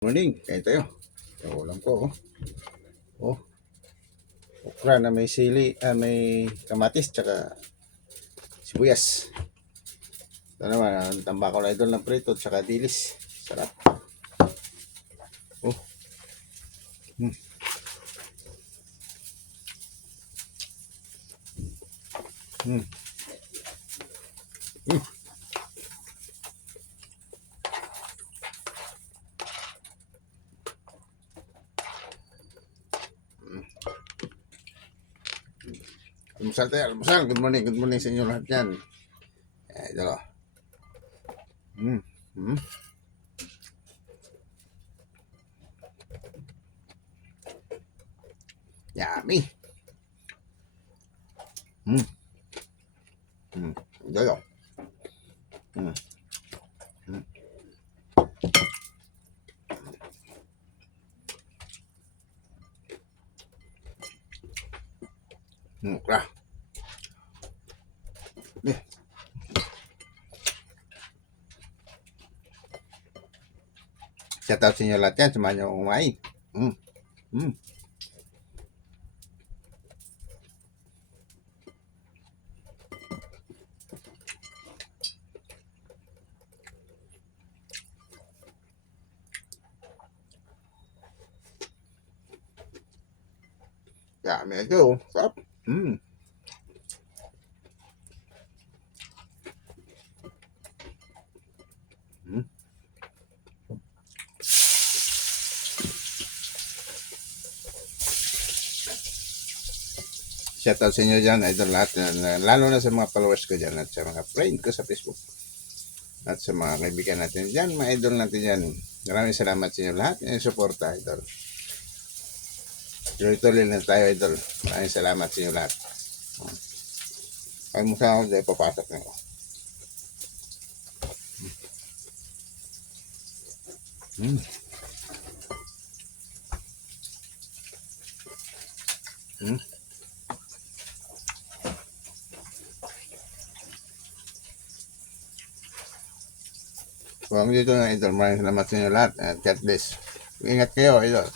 Morning, kain tayo. Yung ulam ko, oh. Oh, okra na may sili, may kamatis, tsaka sibuyas. Ito naman, ang tambako na idol ng prito, tsaka dilis. Sarap. Oh, hmm. Hmm. Hmm. Almusal tayo, almusal. Good morning sa inyo lahat yan. Idol, oh. Hmm. Hmm. Yummy. Hmm. Hmm. Idol, oh. Hmm. Hmm. Okra. Eh. Shout out sa inyo lahat yan. Samahan nyo akong kumain. Hmm. Hmm. Yummy, idol. Sarap. Hmm. Hmm. Shoutout sa inyo dyan, idol lahat. Lalo na sa mga followers ko dyan at sa mga friend ko sa Facebook. At sa mga kaibigan natin dyan, mga idol natin dyan. Maraming salamat sa inyo lahat. Yung suporta, idol. Tuloy-tuloy na tayo, idol. Maraming salamat sa inyo lahat. Kaya mo sa ako dahil papasok na ako. Hmm. Hmm. So, dito na, idol. Maraming salamat sa inyo lahat. God bless. Ingat kayo, idol.